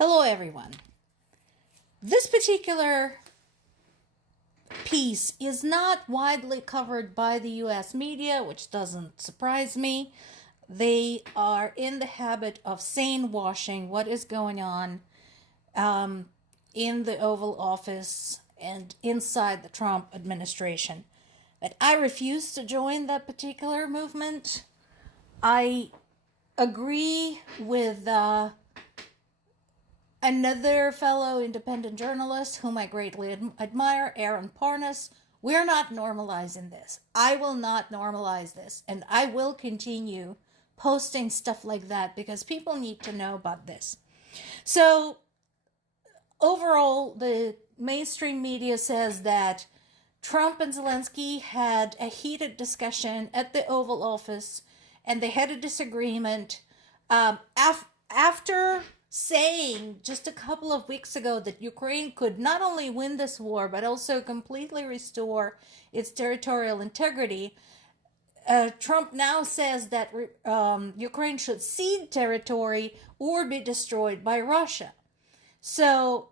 Hello, everyone. This particular piece is not widely covered by the US media, which doesn't surprise me. They are in the habit of sane washing what is going on in the Oval Office and inside the Trump administration. But I refuse to join that particular movement. I agree with another fellow independent journalist whom I greatly admire, Aaron Parnas. We're not normalizing this. I will not normalize this. And I will continue posting stuff like that because people need to know about this. So overall, the mainstream media says that Trump and Zelensky had a heated discussion at the Oval Office and they had a disagreement after saying just a couple of weeks ago that Ukraine could not only win this war, but also completely restore its territorial integrity. Trump now says that Ukraine should cede territory or be destroyed by Russia. So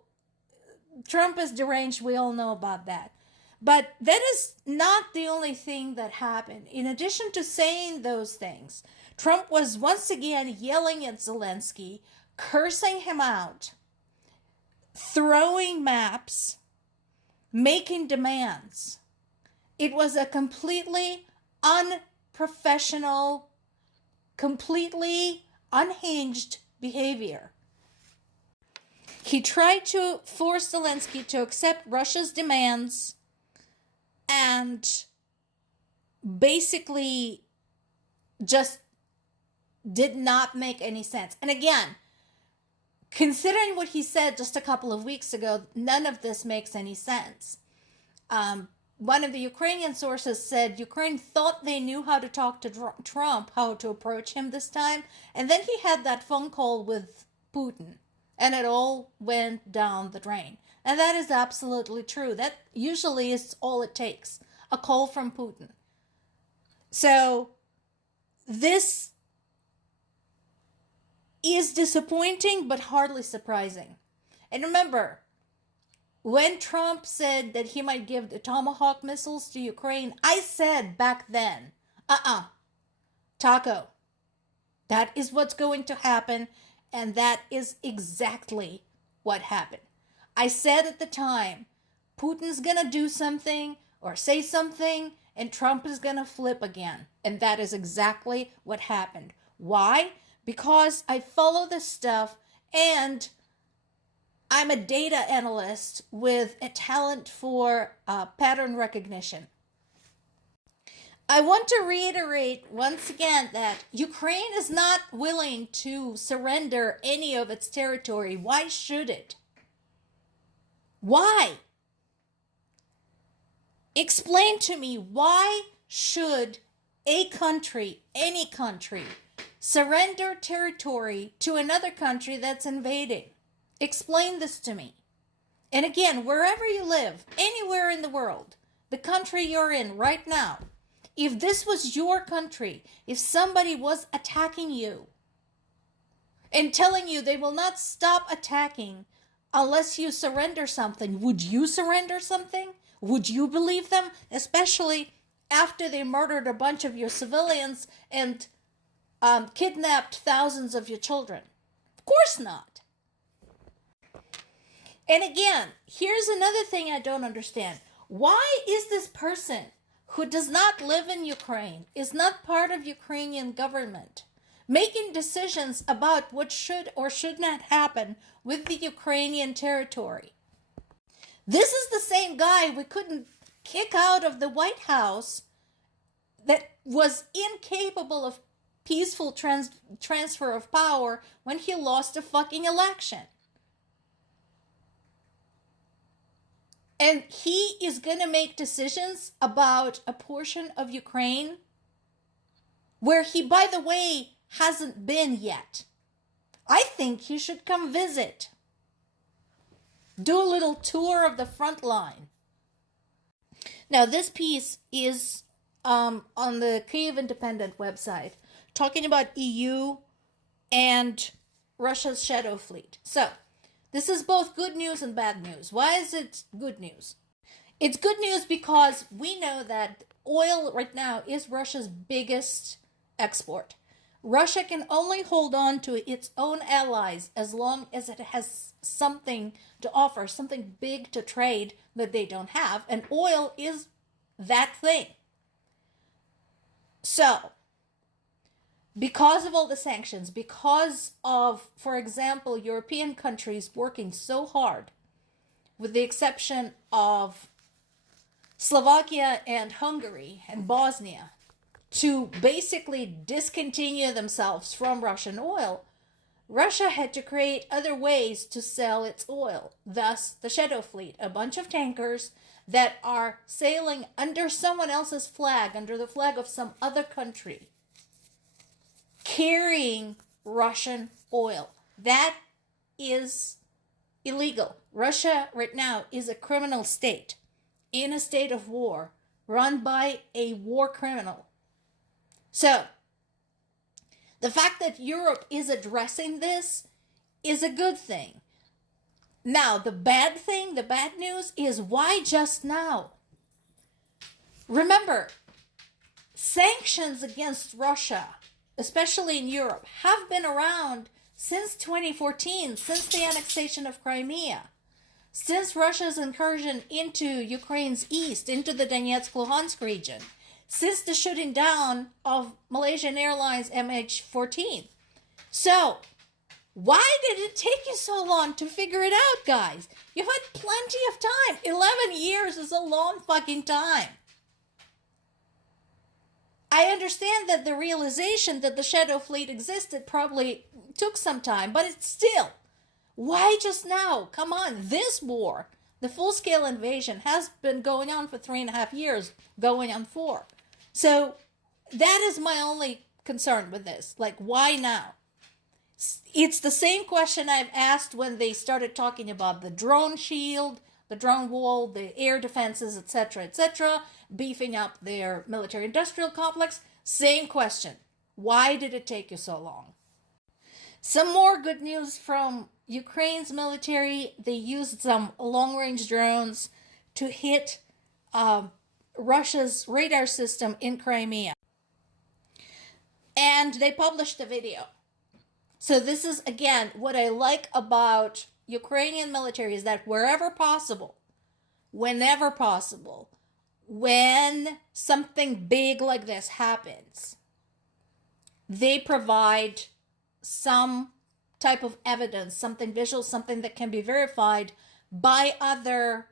Trump is deranged. We all know about that. But that is not the only thing that happened. In addition to saying those things, Trump was once again yelling at Zelensky, cursing him out, throwing maps, making demands. It was a completely unprofessional, completely unhinged behavior. He tried to force Zelensky to accept Russia's demands and basically just did not make any sense. And again, considering what he said just a couple of weeks ago, none of this makes any sense. One of the Ukrainian sources said Ukraine thought they knew how to talk to Trump, how to approach him this time. And then he had that phone call with Putin. And it all went down the drain. And that is absolutely true. That usually is all it takes. A call from Putin. So this is disappointing, but hardly surprising. And remember, when Trump said that he might give the Tomahawk missiles to Ukraine, I said back then, Taco, that is what's going to happen, and that is exactly what happened. I said at the time, Putin's gonna do something or say something, and Trump is gonna flip again. And that is exactly what happened. Why? Because I follow this stuff and I'm a data analyst with a talent for pattern recognition. I want to reiterate once again that Ukraine is not willing to surrender any of its territory. Why should it? Why? Explain to me, why should a country, any country, surrender territory to another country that's invading? Explain this to me. And again, wherever you live, anywhere in the world, the country you're in right now, if this was your country, if somebody was attacking you and telling you they will not stop attacking unless you surrender something, would you surrender something? Would you believe them? Especially after they murdered a bunch of your civilians and kidnapped thousands of your children. Of course not. And again, here's another thing I don't understand. Why is this person who does not live in Ukraine, is not part of Ukrainian government, making decisions about what should or should not happen with the Ukrainian territory? This is the same guy we couldn't kick out of the White House that was incapable of peaceful transfer of power when he lost a fucking election. And he is going to make decisions about a portion of Ukraine where he, by the way, hasn't been yet. I think he should come visit. Do a little tour of the front line. Now, this piece is on the Kyiv Independent website, talking about EU and Russia's shadow fleet. So, This is both good news and bad news. Why is it good news? It's good news because we know that oil right now is Russia's biggest export. Russia can only hold on to its own allies as long as it has something to offer, something big to trade that they don't have, and oil is that thing. So, because of all the sanctions, because of, for example, European countries working so hard, with the exception of Slovakia and Hungary and Bosnia, to basically discontinue themselves from Russian oil, Russia had to create other ways to sell its oil. Thus, the Shadow Fleet, a bunch of tankers that are sailing under someone else's flag, under the flag of some other country, carrying Russian oil. That is illegal. Russia right now is a criminal state, in a state of war, run by a war criminal. So, the fact that Europe is addressing this is a good thing. Now, the bad thing, the bad news is, why just now? Remember, sanctions against Russia, especially in Europe, have been around since 2014, since the annexation of Crimea, since Russia's incursion into Ukraine's east, into the Donetsk-Luhansk region, since the shooting down of Malaysian Airlines MH14. So, why did it take you so long to figure it out, guys? You had plenty of time. 11 years is a long fucking time. I understand that the realization that the Shadow Fleet existed probably took some time, but it's still, why just now? Come on, this war, the full-scale invasion, has been going on for 3.5 years, going on 4. So that is my only concern with this. Like, why now? It's the same question I've asked when they started talking about the drone shield, the drone wall, the air defenses, etc., beefing up their military-industrial complex. Same question. Why did it take you so long? Some more good news from Ukraine's military. They used some long-range drones to hit Russia's radar system in Crimea. And they published a video. So this is, again, what I like about Ukrainian military is that wherever possible, whenever possible, when something big like this happens, they provide some type of evidence, something visual, something that can be verified by other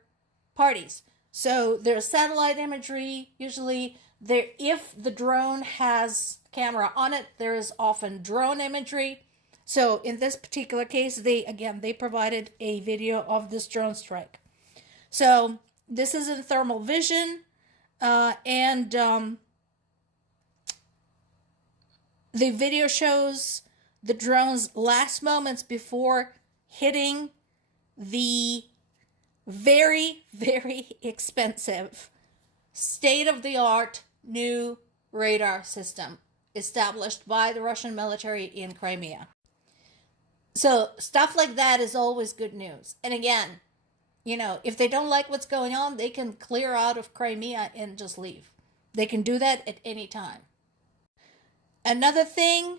parties. So there's satellite imagery, usually there, if the drone has camera on it, there is often drone imagery. So in this particular case, they provided a video of this drone strike. So this is in thermal vision, and the video shows the drone's last moments before hitting the very, very expensive, state-of-the-art new radar system established by the Russian military in Crimea. So stuff like that is always good news. And again, if they don't like what's going on, they can clear out of Crimea and just leave. They can do that at any time. Another thing,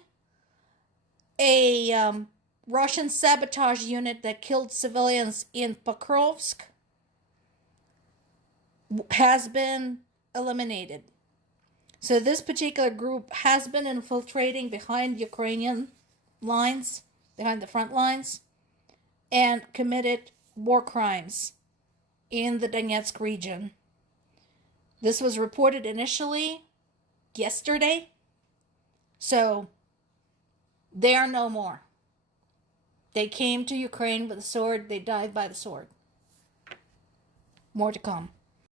a Russian sabotage unit that killed civilians in Pokrovsk has been eliminated. So this particular group has been infiltrating behind Ukrainian lines, behind the front lines, and committed war crimes in the Donetsk region. This was reported initially yesterday. So they are no more. They came to Ukraine with a sword. They died by the sword. More to come.